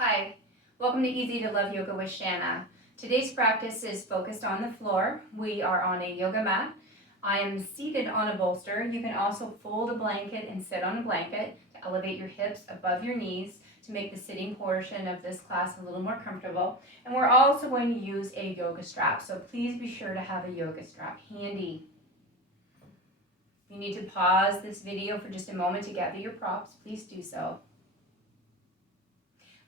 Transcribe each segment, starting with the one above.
Hi, welcome to Easy to Love Yoga with Shanna. Today's practice is focused on the floor. We are on a yoga mat. I am seated on a bolster. You can also fold a blanket and sit on a blanket to elevate your hips above your knees to make the sitting portion of this class a little more comfortable. And we're also going to use a yoga strap, so please be sure to have a yoga strap handy. If you need to pause this video for just a moment to gather your props, please do so.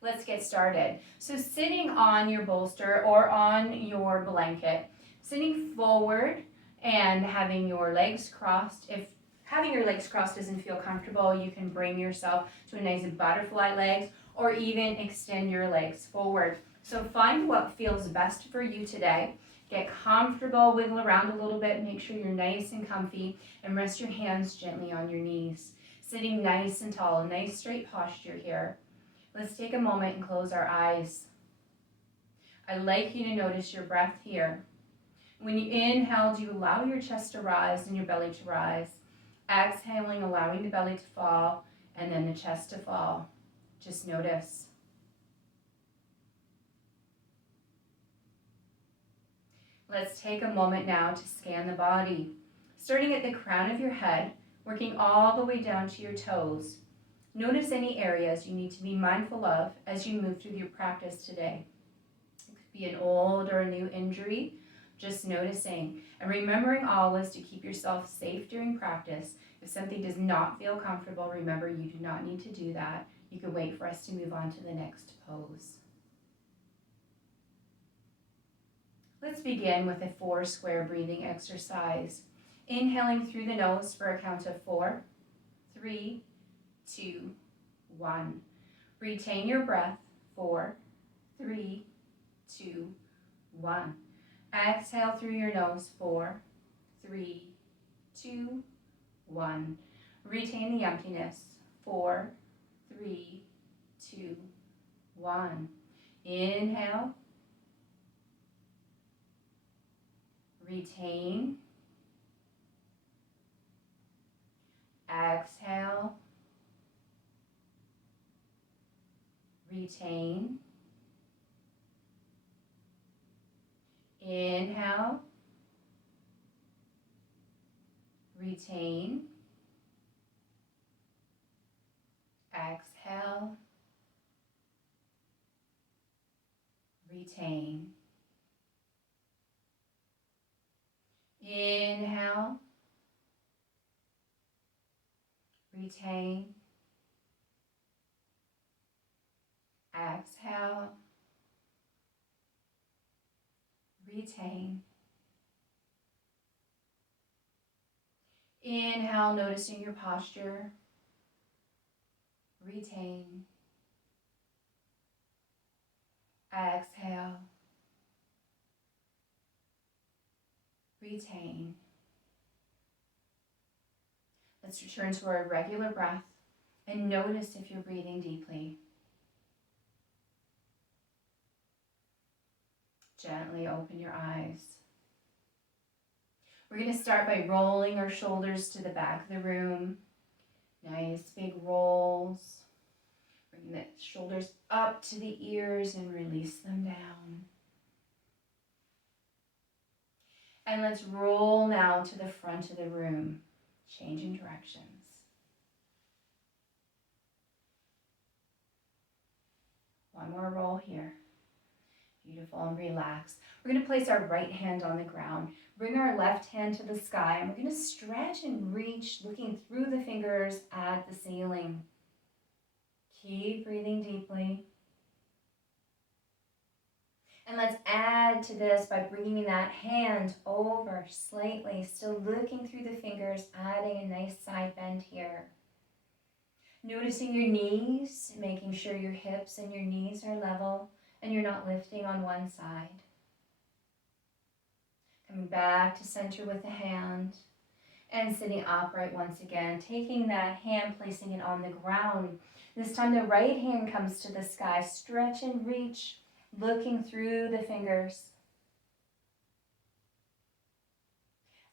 Let's get started. So sitting on your bolster or on your blanket, sitting forward and having your legs crossed. If having your legs crossed doesn't feel comfortable, you can bring yourself to a nice butterfly legs or even extend your legs forward. So find what feels best for you today. Get comfortable, wiggle around a little bit, make sure you're nice and comfy, and rest your hands gently on your knees. Sitting nice and tall, a nice straight posture here. Let's take a moment and close our eyes. I'd like you to notice your breath here. When you inhale, you allow your chest to rise and your belly to rise. Exhaling, allowing the belly to fall and then the chest to fall. Just notice. Let's take a moment now to scan the body. Starting at the crown of your head, working all the way down to your toes. Notice any areas you need to be mindful of as you move through your practice today. It could be an old or a new injury, just noticing. And remembering always to keep yourself safe during practice. If something does not feel comfortable, remember you do not need to do that. You can wait for us to move on to the next pose. Let's begin with a 4 square breathing exercise. Inhaling through the nose for a count of 4, 3, 2, 1. Retain your breath. 4, 3, 2, 1. Exhale through your nose. 4, 3, 2, 1. Retain the emptiness. 4, 3, 2, 1. Inhale. Retain. Exhale. Retain. Inhale. Retain. Exhale. Retain. Inhale. Retain. Exhale. Retain. Inhale, noticing your posture. Retain. Exhale. Retain. Let's return to our regular breath and notice if you're breathing deeply. Gently open your eyes. We're going to start by rolling our shoulders to the back of the room. Nice big rolls. Bring the shoulders up to the ears and release them down. And let's roll now to the front of the room, changing directions. One more roll here. Beautiful, and relax. We're going to place our right hand on the ground. Bring our left hand to the sky, and we're going to stretch and reach, looking through the fingers at the ceiling. Keep breathing deeply. And let's add to this by bringing that hand over slightly, still looking through the fingers, adding a nice side bend here. Noticing your knees, making sure your hips and your knees are level and you're not lifting on one side. Coming back to center with the hand and sitting upright once again, taking that hand, placing it on the ground. This time the right hand comes to the sky, stretch and reach, looking through the fingers.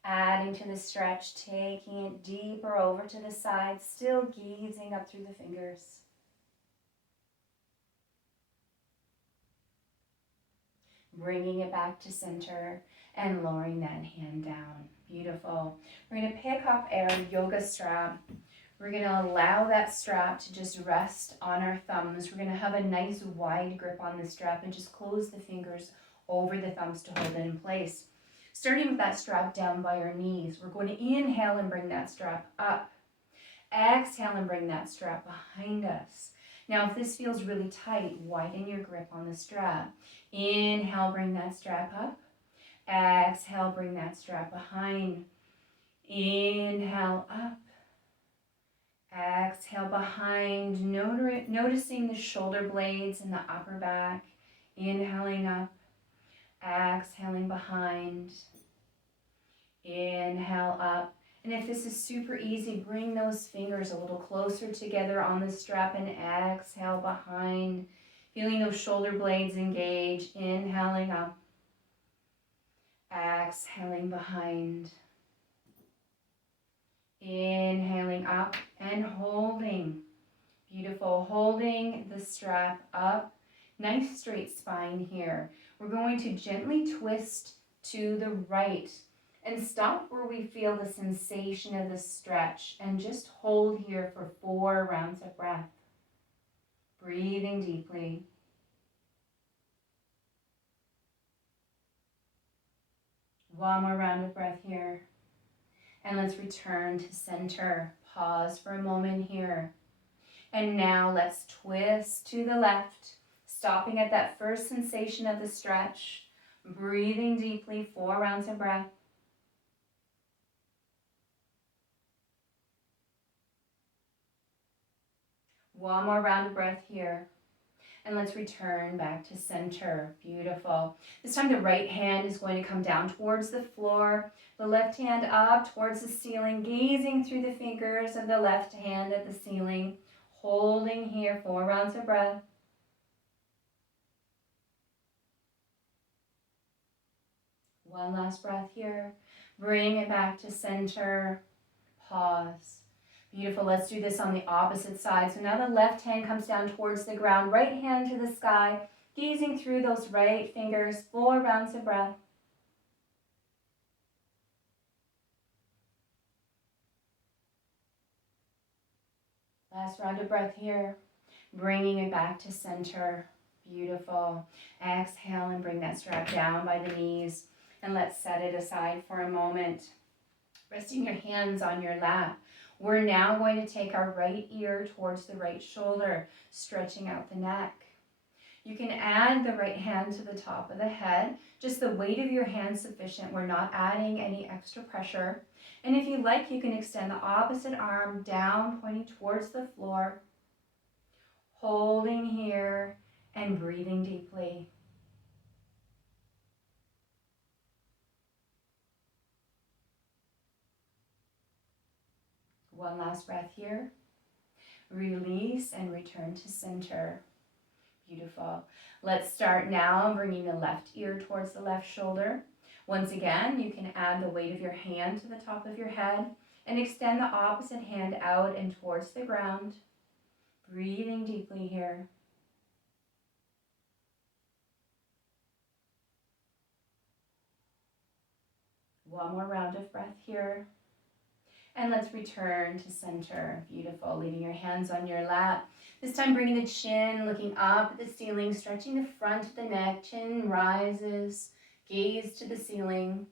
Adding to the stretch, taking it deeper over to the side, still gazing up through the fingers. Bringing it back to center and lowering that hand down. Beautiful. We're going to pick up our yoga strap. We're going to allow that strap to just rest on our thumbs. We're going to have a nice wide grip on the strap and just close the fingers over the thumbs to hold it in place. Starting with that strap down by our knees, we're going to inhale and bring that strap up. Exhale and bring that strap behind us. Now, if this feels really tight, widen your grip on the strap. Inhale, bring that strap up. Exhale, bring that strap behind. Inhale, up. Exhale, behind. Noticing the shoulder blades and the upper back. Inhaling up. Exhaling behind. Inhale up. And if this is super easy, bring those fingers a little closer together on the strap and exhale behind. Feeling those shoulder blades engage. Inhaling up. Exhaling behind. Inhaling up and holding. Beautiful. Holding the strap up. Nice straight spine here. We're going to gently twist to the right and stop where we feel the sensation of the stretch and just hold here for 4 rounds of breath. Breathing deeply. One more round of breath here. And let's return to center. Pause for a moment here. And now let's twist to the left, stopping at that first sensation of the stretch. Breathing deeply, 4 rounds of breath. One more round of breath here. And let's return back to center. Beautiful. This time the right hand is going to come down towards the floor. The left hand up towards the ceiling, gazing through the fingers of the left hand at the ceiling. Holding here, 4 rounds of breath. One last breath here. Bring it back to center. Pause. Beautiful. Let's do this on the opposite side. So now the left hand comes down towards the ground, right hand to the sky, gazing through those right fingers, 4 rounds of breath. Last round of breath here. Bringing it back to center. Beautiful. Exhale and bring that strap down by the knees. And let's set it aside for a moment. Resting your hands on your lap. We're now going to take our right ear towards the right shoulder, stretching out the neck. You can add the right hand to the top of the head. Just the weight of your hand sufficient. We're not adding any extra pressure. And if you like, you can extend the opposite arm down, pointing towards the floor. Holding here and breathing deeply. One last breath here. Release and return to center. Beautiful. Let's start now bringing the left ear towards the left shoulder. Once again, you can add the weight of your hand to the top of your head and extend the opposite hand out and towards the ground. Breathing deeply here. One more round of breath here. And let's return to center. Beautiful. Leaving your hands on your lap. This time bringing the chin, looking up at the ceiling, stretching the front of the neck. Chin rises. Gaze to the ceiling.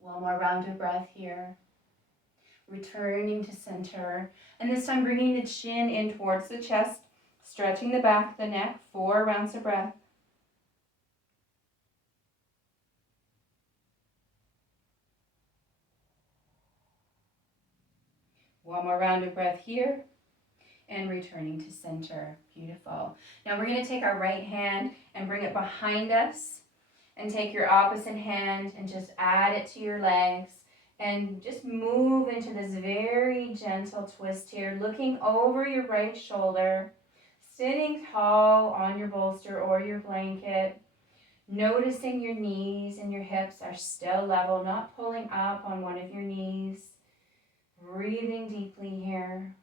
One more round of breath here. Returning to center. And this time bringing the chin in towards the chest, stretching the back of the neck. 4 rounds of breath. One more round of breath here and returning to center. Beautiful. Now we're going to take our right hand and bring it behind us and take your opposite hand and just add it to your legs and just move into this very gentle twist here, looking over your right shoulder, sitting tall on your bolster or your blanket, noticing your knees and your hips are still level, not pulling up on one of your knees. Breathing deeply here.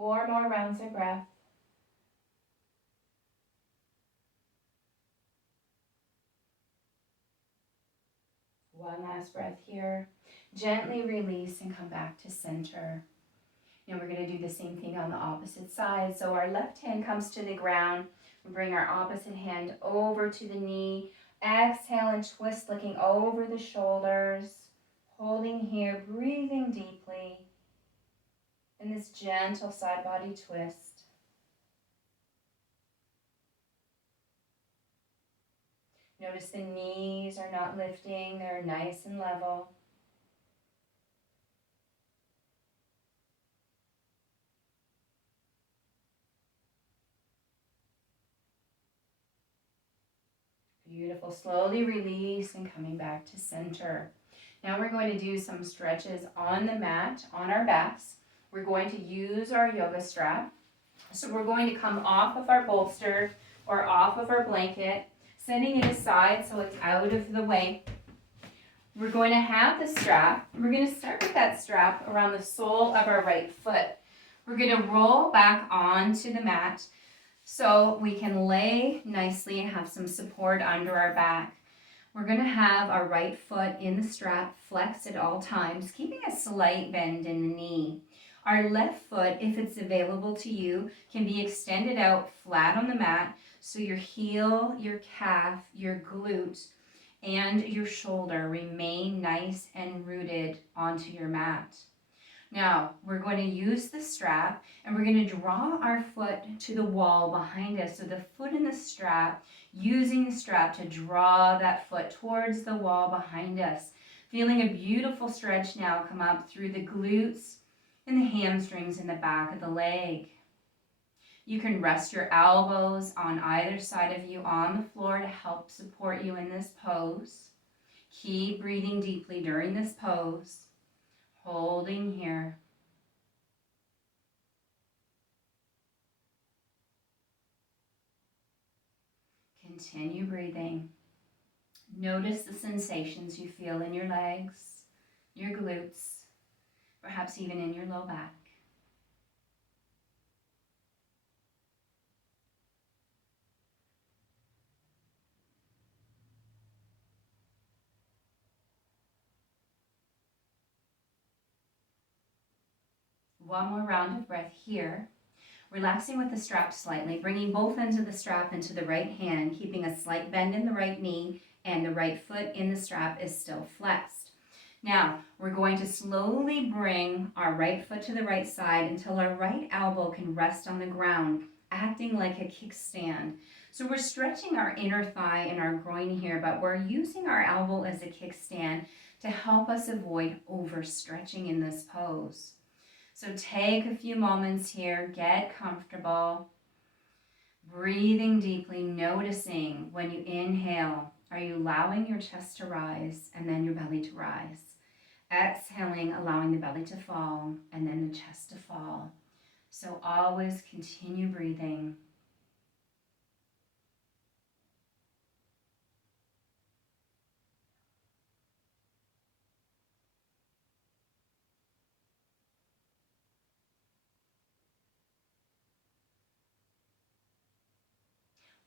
4 more rounds of breath. One last breath here. Gently release and come back to center. Now we're going to do the same thing on the opposite side. So our left hand comes to the ground. We bring our opposite hand over to the knee. Exhale and twist, looking over the shoulders. Holding here, breathing deeply. In this gentle side body twist. Notice the knees are not lifting, they're nice and level. Beautiful. Slowly release and coming back to center. Now we're going to do some stretches on the mat, on our backs. We're going to use our yoga strap. So we're going to come off of our bolster or off of our blanket, setting it aside so it's out of the way. We're going to have the strap. We're going to start with that strap around the sole of our right foot. We're going to roll back onto the mat so we can lay nicely and have some support under our back. We're going to have our right foot in the strap flexed at all times, keeping a slight bend in the knee. Our left foot, if it's available to you, can be extended out flat on the mat so your heel, your calf, your glute, and your shoulder remain nice and rooted onto your mat. Now, we're going to use the strap and we're going to draw our foot to the wall behind us. So the foot in the strap, using the strap to draw that foot towards the wall behind us. Feeling a beautiful stretch now come up through the glutes and the hamstrings in the back of the leg. You can rest your elbows on either side of you on the floor to help support you in this pose. Keep breathing deeply during this pose. Holding here. Continue breathing. Notice the sensations you feel in your legs, your glutes, perhaps even in your low back. One more round of breath here. Relaxing with the strap slightly, bringing both ends of the strap into the right hand, keeping a slight bend in the right knee, and the right foot in the strap is still flexed. Now, we're going to slowly bring our right foot to the right side until our right elbow can rest on the ground, acting like a kickstand. So we're stretching our inner thigh and our groin here, but we're using our elbow as a kickstand to help us avoid overstretching in this pose. So take a few moments here, get comfortable, breathing deeply, noticing when you inhale, are you allowing your chest to rise and then your belly to rise? Exhaling, allowing the belly to fall and then the chest to fall. So always continue breathing.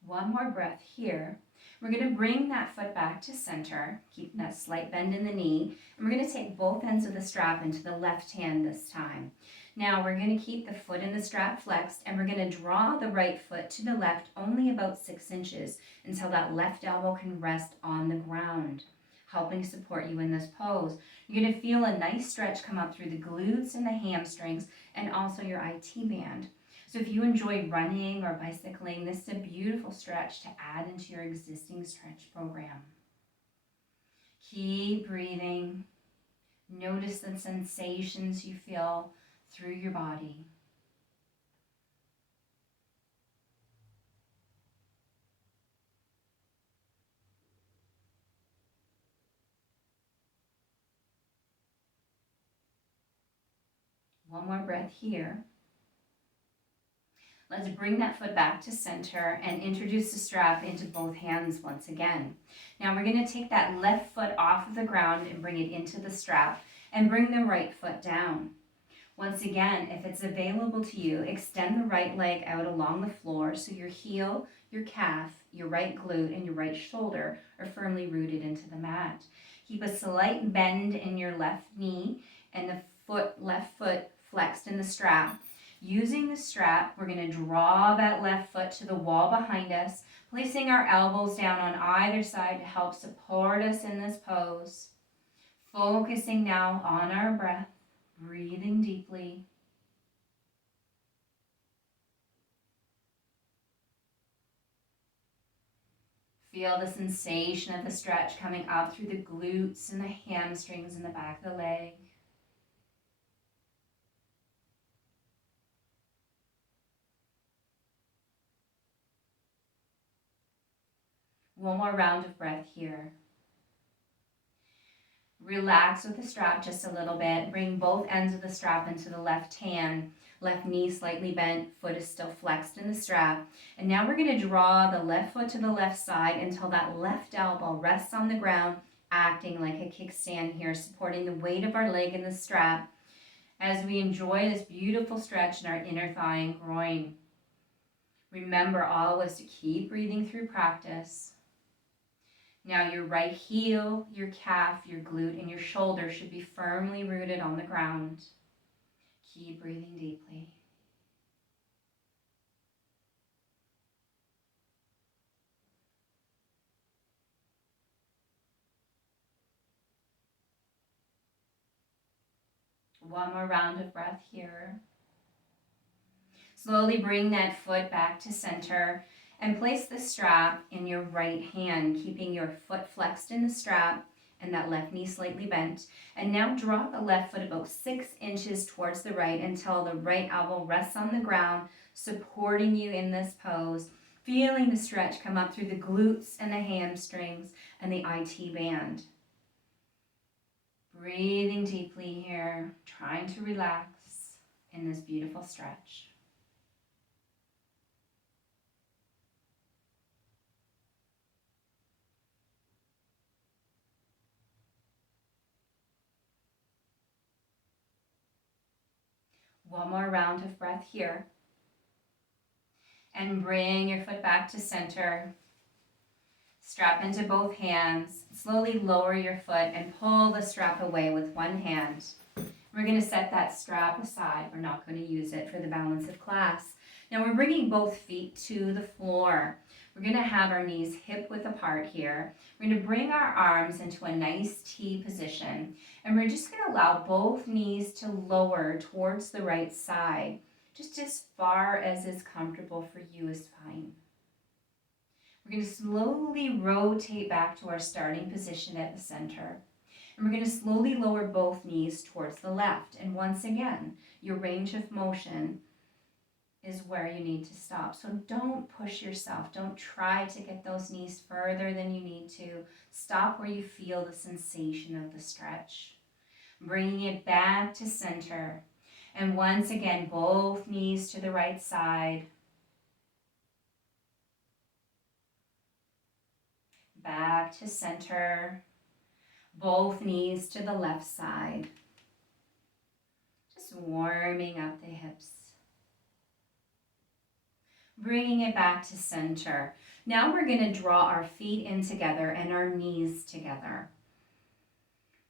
One more breath here. We're going to bring that foot back to center, keeping that slight bend in the knee. And we're going to take both ends of the strap into the left hand this time. Now we're going to keep the foot in the strap flexed and we're going to draw the right foot to the left only about 6 inches until that left elbow can rest on the ground, helping support you in this pose. You're going to feel a nice stretch come up through the glutes and the hamstrings and also your IT band. So if you enjoy running or bicycling, this is a beautiful stretch to add into your existing stretch program. Keep breathing. Notice the sensations you feel through your body. One more breath here. Let's bring that foot back to center and introduce the strap into both hands once again. Now we're going to take that left foot off of the ground and bring it into the strap and bring the right foot down. Once again, if it's available to you, extend the right leg out along the floor so your heel, your calf, your right glute, and your right shoulder are firmly rooted into the mat. Keep a slight bend in your left knee and the left foot flexed in the strap. Using the strap, we're going to draw that left foot to the wall behind us, placing our elbows down on either side to help support us in this pose. Focusing now on our breath, breathing deeply. Feel the sensation of the stretch coming up through the glutes and the hamstrings and the back of the leg. One more round of breath here. Relax with the strap just a little bit. Bring both ends of the strap into the left hand. Left knee slightly bent, foot is still flexed in the strap. And now we're going to draw the left foot to the left side until that left elbow rests on the ground, acting like a kickstand here, supporting the weight of our leg in the strap as we enjoy this beautiful stretch in our inner thigh and groin. Remember always to keep breathing through practice. Now your right heel, your calf, your glute, and your shoulder should be firmly rooted on the ground. Keep breathing deeply. One more round of breath here. Slowly bring that foot back to center and place the strap in your right hand, keeping your foot flexed in the strap and that left knee slightly bent. And now drop the left foot about 6 inches towards the right until the right elbow rests on the ground, supporting you in this pose, feeling the stretch come up through the glutes and the hamstrings and the IT band. Breathing deeply here, trying to relax in this beautiful stretch. One more round of breath here. And bring your foot back to center. Strap into both hands. Slowly lower your foot and pull the strap away with one hand. We're going to set that strap aside. We're not going to use it for the balance of class. Now we're bringing both feet to the floor. We're going to have our knees hip width apart here. We're going to bring our arms into a nice T position. And we're just going to allow both knees to lower towards the right side. Just as far as is comfortable for you is fine. We're going to slowly rotate back to our starting position at the center. And we're going to slowly lower both knees towards the left. And once again, your range of motion is where you need to stop. So don't push yourself. Don't try to get those knees further than you need to. Stop where you feel the sensation of the stretch. Bringing it back to center. And once again, both knees to the right side. Back to center. Both knees to the left side. Just warming up the hips. Bringing it back to center. Now we're going to draw our feet in together and our knees together.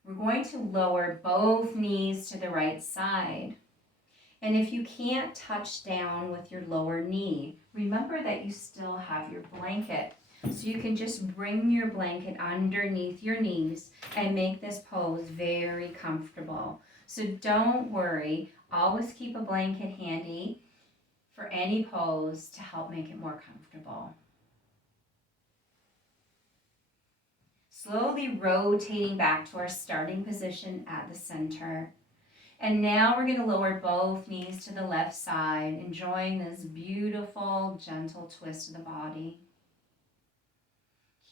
We're going to lower both knees to the right side. And if you can't touch down with your lower knee, remember that you still have your blanket. So you can just bring your blanket underneath your knees and make this pose very comfortable. So don't worry, always keep a blanket handy for any pose to help make it more comfortable. Slowly rotating back to our starting position at the center. And now we're going to lower both knees to the left side, enjoying this beautiful, gentle twist of the body.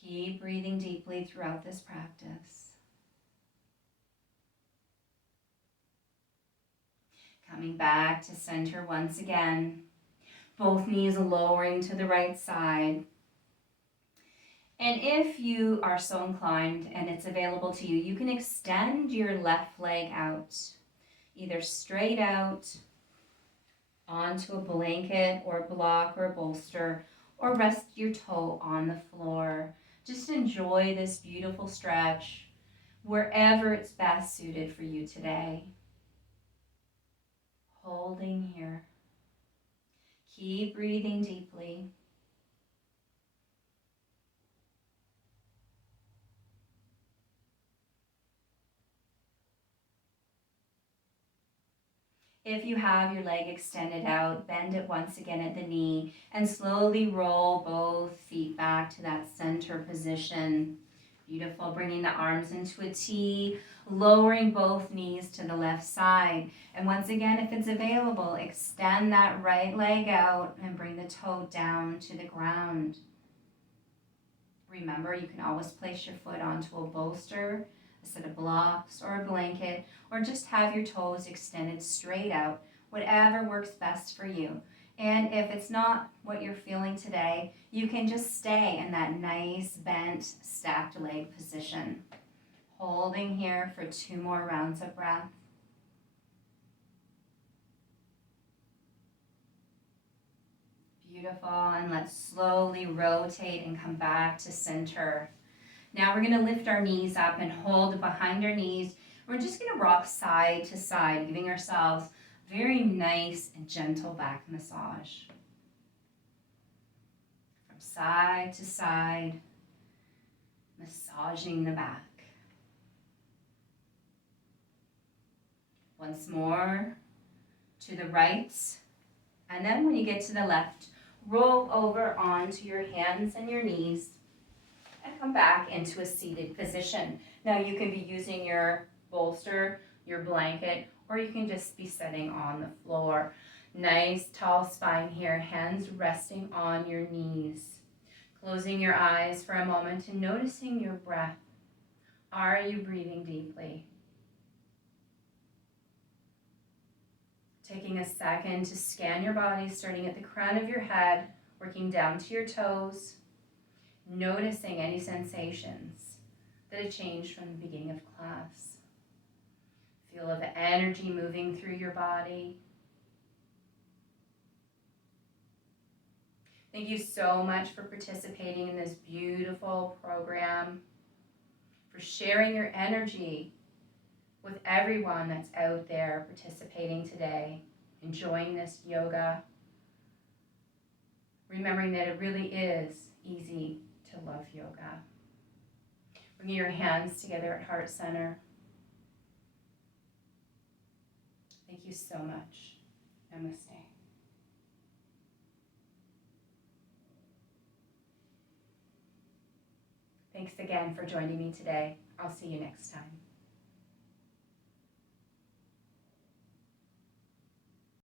Keep breathing deeply throughout this practice. Coming back to center once again. Both knees lowering to the right side. And if you are so inclined and it's available to you, you can extend your left leg out. either straight out onto a blanket or a block or a bolster, or rest your toe on the floor. Just enjoy this beautiful stretch wherever it's best suited for you today. Holding here. Keep breathing deeply. If you have your leg extended out, bend it once again at the knee and slowly roll both feet back to that center position. Beautiful. Bringing the arms into a T, lowering both knees to the left side. And once again, if it's available, extend that right leg out and bring the toe down to the ground. Remember, you can always place your foot onto a bolster, a set of blocks, or a blanket, or just have your toes extended straight out, whatever works best for you. And if it's not what you're feeling today, you can just stay in that nice bent stacked leg position. Holding here for 2 more rounds of breath. Beautiful, and let's slowly rotate and come back to center. Now we're going to lift our knees up and hold behind our knees. We're just going to rock side to side, giving ourselves very nice and gentle back massage. From side to side, massaging the back. Once more to the right, and then when you get to the left, roll over onto your hands and your knees and come back into a seated position. Now you can be using your bolster, your blanket, or you can just be sitting on the floor. Nice tall spine here, hands resting on your knees. Closing your eyes for a moment and noticing your breath. Are you breathing deeply? Taking a second to scan your body, starting at the crown of your head, working down to your toes, noticing any sensations that have changed from the beginning of class. Feel the energy moving through your body. Thank you so much for participating in this beautiful program, for sharing your energy with everyone that's out there participating today, enjoying this yoga, remembering that it really is easy to love yoga. Bringing your hands together at heart center. Thank you so much. Namaste. Thanks again for joining me today. I'll see you next time.